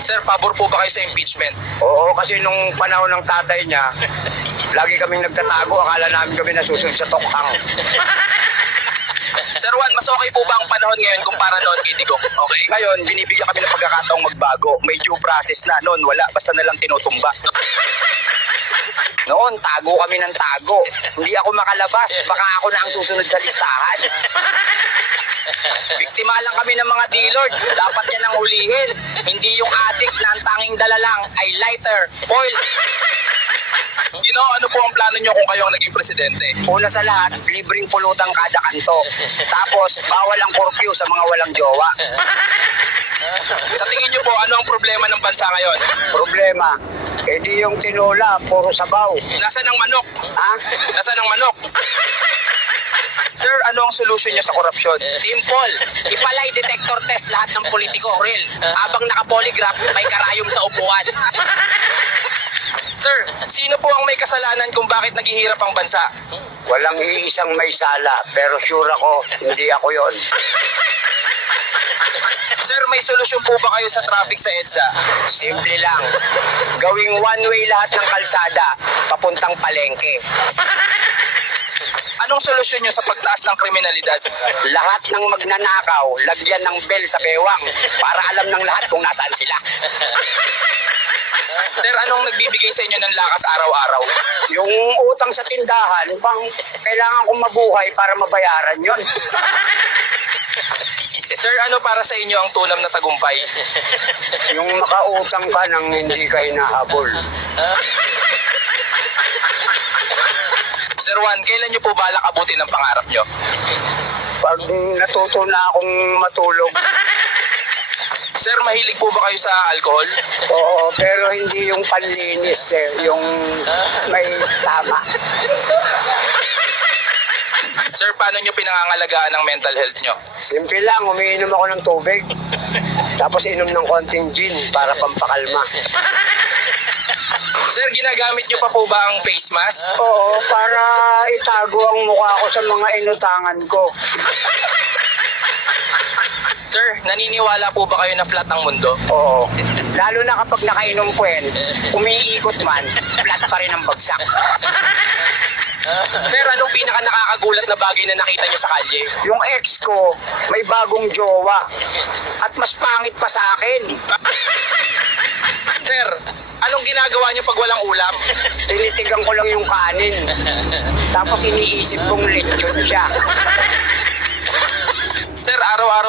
Sir, pabor po ba kayo sa impeachment? Oo, kasi nung panahon ng tatay niya, lagi kaming nagtatago. Akala namin kami nasusunod sa tokhang. Sir Juan, mas okay po ba ang panahon ngayon kumpara noon kay Digong? Okay? Ngayon, binibigyan kami ng pagkakataong magbago. May due process na. Noon, wala. Basta na lang tinutumba. Noon, tago kami ng tago. Hindi ako makalabas. Baka ako na ang susunod sa listahan. Biktima lang kami ng mga D-Lord. Dapat yan ang hulihin. Hindi yung addict na ang tanging dala lang ay lighter, foil. Ano po ang plano nyo kung kayo ang naging presidente? Una sa lahat, libreng pulutang kada kanto. Tapos, bawal ang curfew sa mga walang jowa. Sa tingin nyo po, ano ang problema ng bansa ngayon? Problema, di yung tinola, puro sabaw. Nasaan ang manok? Ha? Nasaan ang manok? Sir, ano ang solusyon nyo sa korupsyon? Simple. Ipalay detector test lahat ng politiko, real. Habang naka-polygraph, may karayom sa upuan. Sir, sino po ang may kasalanan kung bakit naghihirap ang bansa? Walang iisang may sala, pero sure ako, hindi ako yon. Sir, may solusyon po ba kayo sa traffic sa EDSA? Simple lang. Gawing one-way lahat ng kalsada, papuntang palengke. Anong solusyon nyo sa pagtaas ng kriminalidad? Lahat ng magnanakaw, lagyan ng bell sa bewang para alam ng lahat kung nasaan sila. Sir, anong nagbibigay sa inyo ng lakas araw-araw? Yung utang sa tindahan, bang kailangan kong mabuhay para mabayaran yon. Sir, ano para sa inyo ang tunam na tagumpay? Yung makautang ka nang hindi ka hinahabol. Sir Juan, kailan nyo po balak abutin ang pangarap nyo? Pag natuto na akong matulog, Sir, mahilig po ba kayo sa alcohol? oo, pero hindi yung panlinis, yung may tama. Sir, paano nyo pinangangalagaan ang mental health nyo? Simple lang, umiinom ako ng tubig. Tapos inom ng konting gin para pampakalma. Sir, ginagamit nyo pa po ba ang face mask? Oo, para itago ang mukha ko sa mga inutangan ko. Sir, naniniwala po ba kayo na flat ang mundo? Oo, lalo na kapag nakainom puwen, umiikot man, flat pa rin ang bagsak. Sir, anong pinaka nakakagulat na bagay na nakita nyo sa kalye? Yung ex ko, may bagong jowa. At mas pangit pa sa akin. Sir, anong ginagawa nyo pag walang ulam? Tinitigan ko lang yung kanin. Tapos iniisip kong lechon siya. Sir, araw-araw